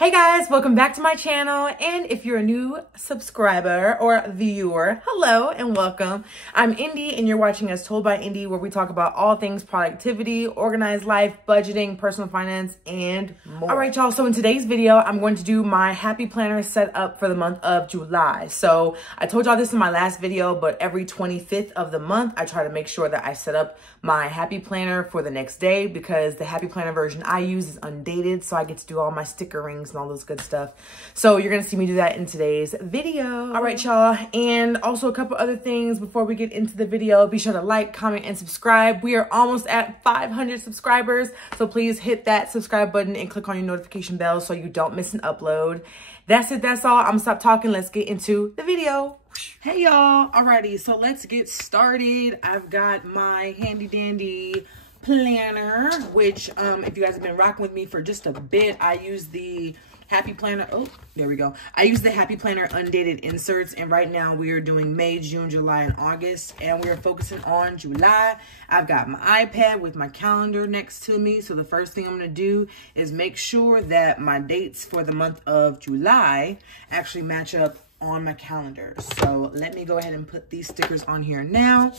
Hey guys, welcome back to my channel. And if you're a new subscriber or viewer, hello and welcome. I'm Indi and you're watching As Told by Indi, where we talk about all things productivity, organized life, budgeting, personal finance, and more. All right, y'all. So in today's video, I'm going to do my happy planner set up for the month of July. So I told y'all this in my last video, but every 25th of the month, I try to make sure that I set up my happy planner for the next day because the happy planner version I use is undated. So I get to do all my sticker rings and all those good stuff. So you're gonna see me do that in today's video. All right, y'all. And also a couple other things before we get into the video. Be sure to like, comment, and subscribe. We are almost at 500 subscribers. So please hit that subscribe button and click on your notification bell so you don't miss an upload. That's it. That's all. I'm gonna stop talking. Let's get into the video. Hey, y'all. Alrighty. So let's get started. I've got my handy dandy planner, which if you guys have been rocking with me for just a bit, I use the happy planner. Oh, there we go. I use the happy planner undated inserts, and right now we are doing May, June, July, and August, and we are focusing on July. I've got my iPad with my calendar next to me, so the first thing I'm going to do is make sure that my dates for the month of July actually match up on my calendar. So let me go ahead and put these stickers on here now.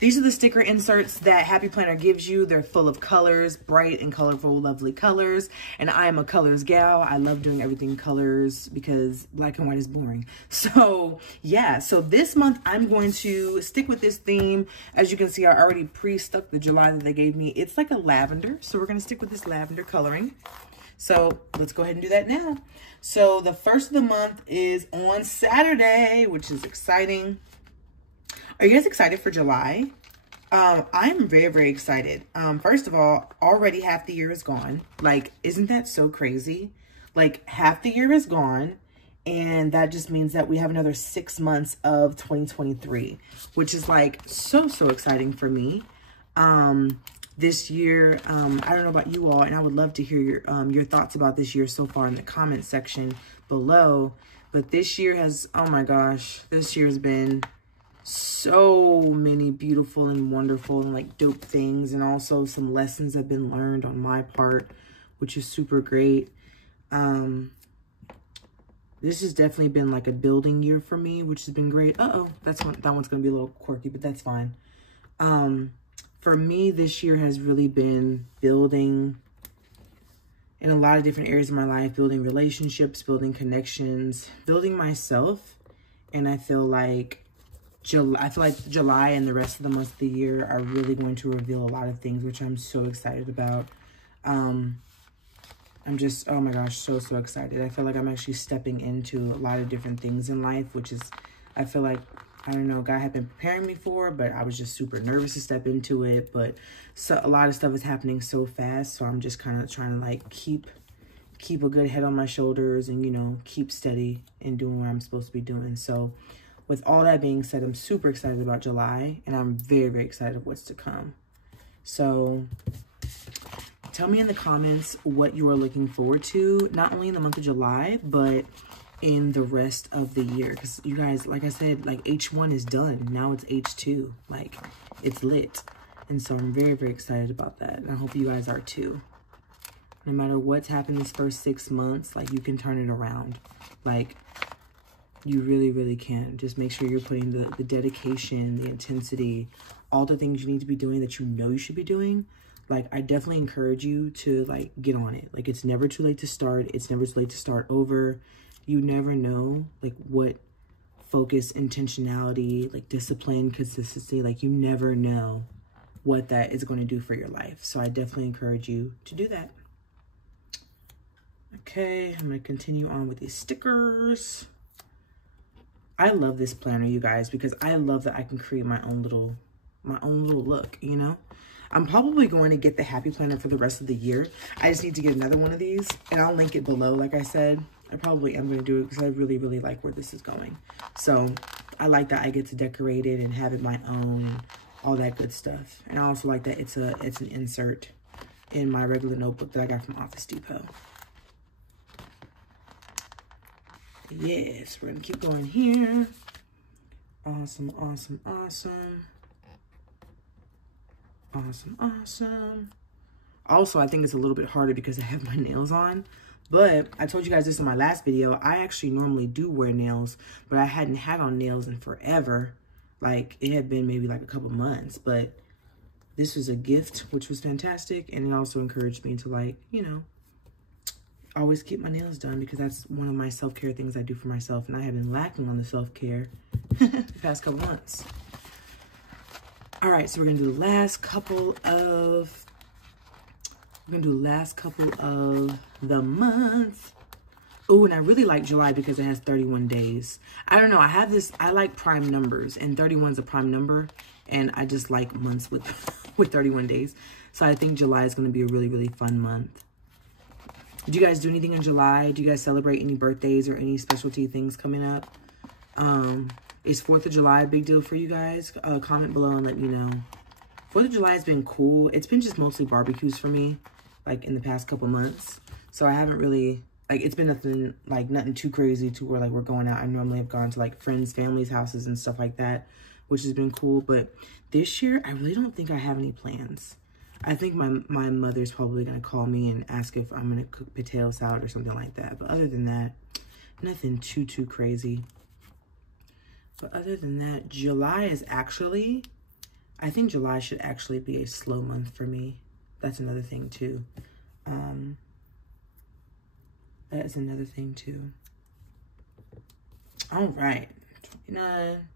These are the sticker inserts that Happy Planner gives you. They're full of colors, bright and colorful, lovely colors. And I am a colors gal. I love doing everything colors because black and white is boring. So yeah, so this month I'm going to stick with this theme. As you can see, I already pre-stuck the July that they gave me. It's like a lavender. So we're going to stick with this lavender coloring. So let's go ahead and do that now. So the first of the month is on Saturday, which is exciting. Are you guys excited for July? I'm very, very excited. First of all, already half the year is gone. Like, isn't that so crazy? Like, half the year is gone. And that just means that we have another 6 months of 2023, which is like so exciting for me. This year, I don't know about you all, and I would love to hear your thoughts about this year so far in the comment section below. But this year has, oh my gosh, this year has been so many beautiful and wonderful and like dope things. And also some lessons have been learned on my part, which is super great. This has definitely been like a building year for me, which has been great. Uh-oh, that one's going to be a little quirky, but that's fine. For me, this year has really been building in a lot of different areas of my life, building relationships, building connections, building myself. And I feel like July and the rest of the month of the year are really going to reveal a lot of things, which I'm so excited about. I'm just, oh my gosh, so excited. I feel like I'm actually stepping into a lot of different things in life, which is, I feel like, I don't know, God had been preparing me for, but I was just super nervous to step into it. But so a lot of stuff is happening so fast. So I'm just kind of trying to like keep a good head on my shoulders and, you know, keep steady and doing what I'm supposed to be doing. So with all that being said, I'm super excited about July, and I'm very, very excited what's to come. So tell me in the comments what you are looking forward to, not only in the month of July, but in the rest of the year. Because you guys, like I said, like H1 is done. Now it's H2. Like, it's lit. And so I'm very, very excited about that. And I hope you guys are too. No matter what's happened this first 6 months, like, you can turn it around. Like, you really, really can. Just make sure you're putting the dedication, the intensity, all the things you need to be doing that you know you should be doing. Like, I definitely encourage you to, like, get on it. Like, it's never too late to start. It's never too late to start over. You never know, like, what focus, intentionality, like, discipline, consistency, like, you never know what that is going to do for your life. So I definitely encourage you to do that. Okay, I'm going to continue on with these stickers. I love this planner, you guys, because I love that I can create my own little look, you know? I'm probably going to get the happy planner for the rest of the year. I just need to get another one of these, and I'll link it below, like I said. I probably am going to do it because I really, really like where this is going. So I like that I get to decorate it and have it my own and all that good stuff. And I also like that it's an insert in my regular notebook that I got from Office Depot. Yes, we're going to keep going here. Awesome, awesome, awesome. Awesome, awesome. Also, I think it's a little bit harder because I have my nails on. But I told you guys this in my last video. I actually normally do wear nails, but I hadn't had on nails in forever. Like, it had been maybe like a couple months, but this was a gift, which was fantastic. And it also encouraged me to, like, you know, always keep my nails done, because that's one of my self-care things I do for myself. And I have been lacking on the self-care the past couple months. All right, so we're gonna do the last couple of the month. Oh, and I really like July because it has 31 days. I don't know, I like prime numbers, and 31 is a prime number, and I just like months with 31 days. So I think July is gonna be a really, really fun month. Did you guys do anything in July? Do you guys celebrate any birthdays or any specialty things coming up? Is 4th of July a big deal for you guys? Comment below and let me know. 4th of July has been cool. It's been just mostly barbecues for me, like, in the past couple months. So I haven't really, like, it's been nothing too crazy to where, like, we're going out. I normally have gone to, like, friends, families' houses and stuff like that, which has been cool. But this year, I really don't think I have any plans. I think my mother's probably going to call me and ask if I'm going to cook potato salad or something like that. But other than that, nothing too crazy. But other than that, July is actually, I think July should actually be a slow month for me. That's another thing too. That is another thing too. All right, 29.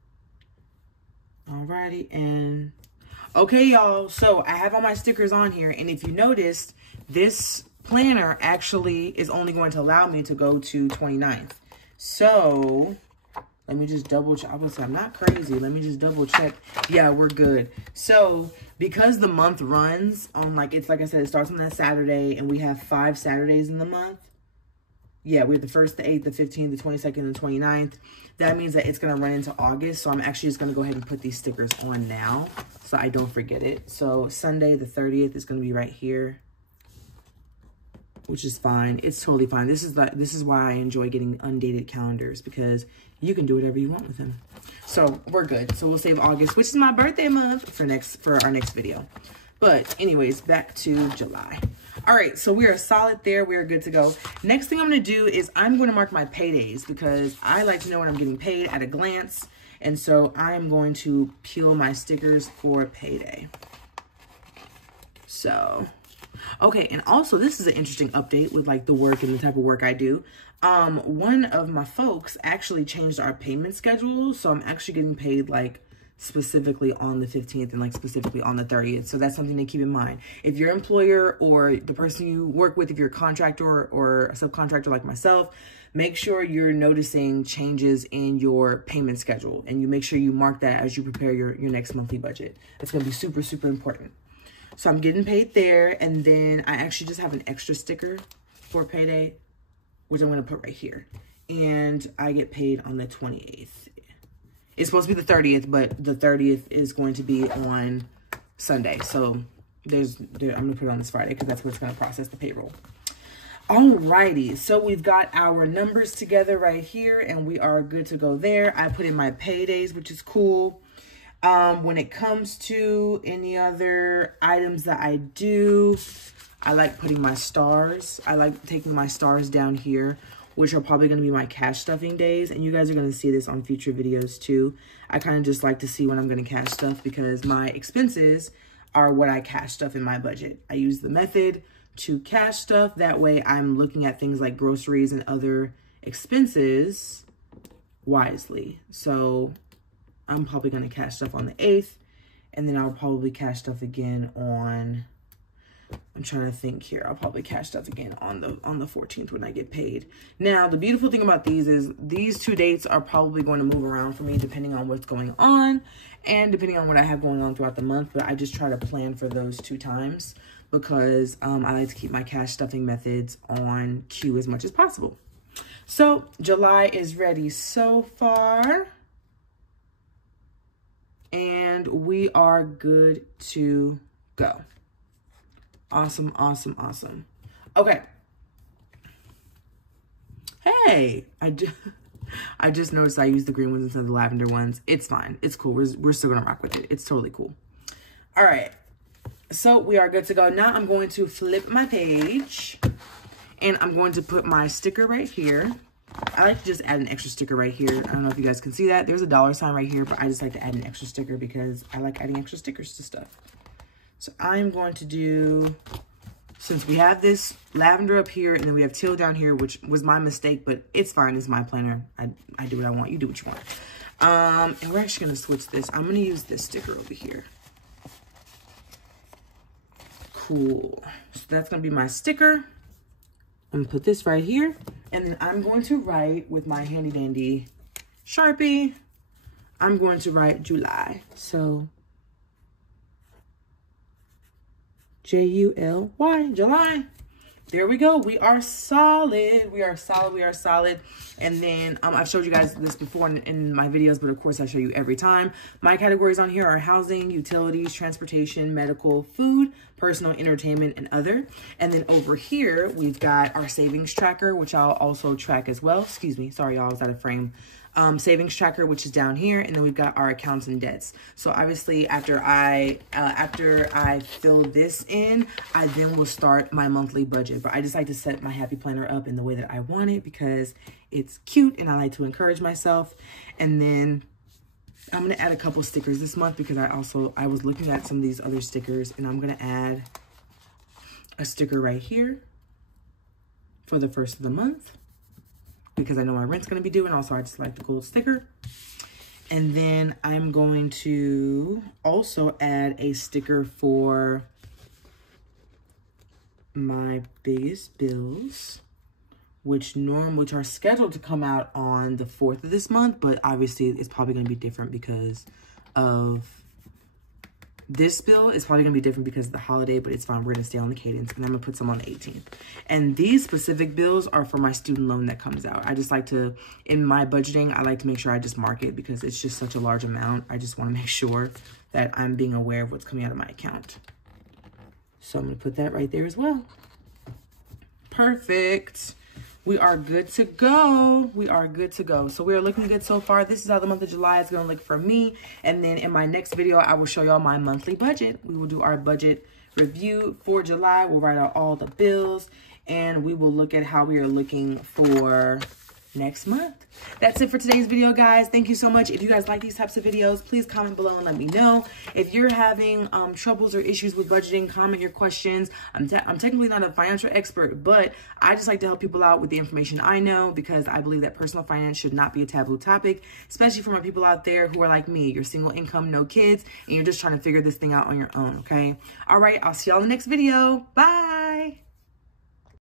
Alrighty, and okay, y'all. So I have all my stickers on here, and if you noticed, this planner actually is only going to allow me to go to 29th. So let me just double check. I would say I'm not crazy. Let me just double check. Yeah, we're good. So because the month runs on, like, it's like I said, it starts on that Saturday, and we have 5 Saturdays in the month. Yeah, we have the 1st, the 8th, the 15th, the 22nd, and the 29th. That means that it's going to run into August. So I'm actually just going to go ahead and put these stickers on now so I don't forget it. So Sunday, the 30th is going to be right here, which is fine. It's totally fine. This is why I enjoy getting undated calendars, because you can do whatever you want with them. So we're good. So we'll save August, which is my birthday month, for our next video. But anyways, back to July. All right, so we are solid there. We are good to go. Next thing I'm going to do is I'm going to mark my paydays, because I like to know when I'm getting paid at a glance. And so I'm going to peel my stickers for payday. So, okay, and also this is an interesting update with, like, the work and the type of work I do. One of my folks actually changed our payment schedule, so I'm actually getting paid, like, specifically on the 15th and, like, specifically on the 30th. So that's something to keep in mind. If your employer or the person you work with, if you're a contractor or a subcontractor like myself, make sure you're noticing changes in your payment schedule, and you make sure you mark that as you prepare your next monthly budget. It's going to be super important. So I'm getting paid there, and then I actually just have an extra sticker for payday, which I'm going to put right here. And I get paid on the 28th. It's supposed to be the 30th, but the 30th is going to be on Sunday. So I'm going to put it on this Friday, because that's what's going to process the payroll. Alrighty, so we've got our numbers together right here, and we are good to go there. I put in my paydays, which is cool. When it comes to any other items that I do, I like putting my stars. I like taking my stars down here, which are probably going to be my cash stuffing days. And you guys are going to see this on future videos too. I kind of just like to see when I'm going to cash stuff, because my expenses are what I cash stuff in my budget. I use the method to cash stuff. That way I'm looking at things like groceries and other expenses wisely. So I'm probably going to cash stuff on the 8th, and then I'll probably cash stuff again on, I'm trying to think here. I'll probably cash stuff again on the 14th when I get paid. Now, the beautiful thing about these is these 2 dates are probably going to move around for me depending on what's going on and depending on what I have going on throughout the month. But I just try to plan for those 2 times, because I like to keep my cash stuffing methods on cue as much as possible. So July is ready so far, and we are good to go. Awesome, awesome, awesome. Okay. Hey, I just noticed I used the green ones instead of the lavender ones. It's fine. It's cool. We're still going to rock with it. It's totally cool. All right. So we are good to go. Now I'm going to flip my page, And I'm going to put my sticker right here. I like to just add an extra sticker right here. I don't know if you guys can see that. There's a $sign right here, but I just like to add an extra sticker because I like adding extra stickers to stuff. So I'm going to do, since we have this lavender up here and then we have teal down here, which was my mistake, but it's fine. It's my planner. I do what I want. You do what you want. And we're actually going to switch this. I'm going to use this sticker over here. Cool. So that's going to be my sticker. I'm going to put this right here. And then I'm going to write with my handy dandy Sharpie. I'm going to write July. So J-U-L-Y, July. There we go. We are solid. We are solid. We are solid. And then I've showed you guys this before in my videos, but of course I show you every time. My categories on here are housing, utilities, transportation, medical, food, personal, entertainment, and other. And then over here, we've got our savings tracker, which I'll also track as well. Excuse me. Sorry, y'all, I was out of frame. Savings tracker, which is down here, and then we've got our accounts and debts. So obviously after I fill this in, I then will start my monthly budget. But I just like to set my happy planner up in the way that I want it because it's cute and I like to encourage myself. And then I'm gonna add a couple stickers this month because I was looking at some of these other stickers, and I'm gonna add a sticker right here for the first of the month, because I know my rent's going to be due, and also I just like the gold sticker. And then I'm going to also add a sticker for my biggest bills, which are scheduled to come out on the 4th of this month, but obviously it's probably going to be different because of this bill. Is probably going to be different because of the holiday, but it's fine. We're going to stay on the cadence, and I'm going to put some on the 18th. And these specific bills are for my student loan that comes out. I just like to, in my budgeting, I like to make sure I just mark it because it's just such a large amount. I just want to make sure that I'm being aware of what's coming out of my account. So I'm going to put that right there as well. Perfect. We are good to go. We are good to go. So we are looking good so far. This is how the month of July is going to look for me. And then in my next video, I will show y'all my monthly budget. We will do our budget review for July. We'll write out all the bills, and we will look at how we are looking for next month. That's it for today's video, guys. Thank you so much. If you guys like these types of videos, please comment below and let me know. If you're having troubles or issues with budgeting, comment your questions. I'm technically not a financial expert, but I just like to help people out with the information I know, because I believe that personal finance should not be a taboo topic, especially for my people out there who are like me. You're single income, no kids, and you're just trying to figure this thing out on your own, okay? All right, I'll see y'all in the next video. Bye.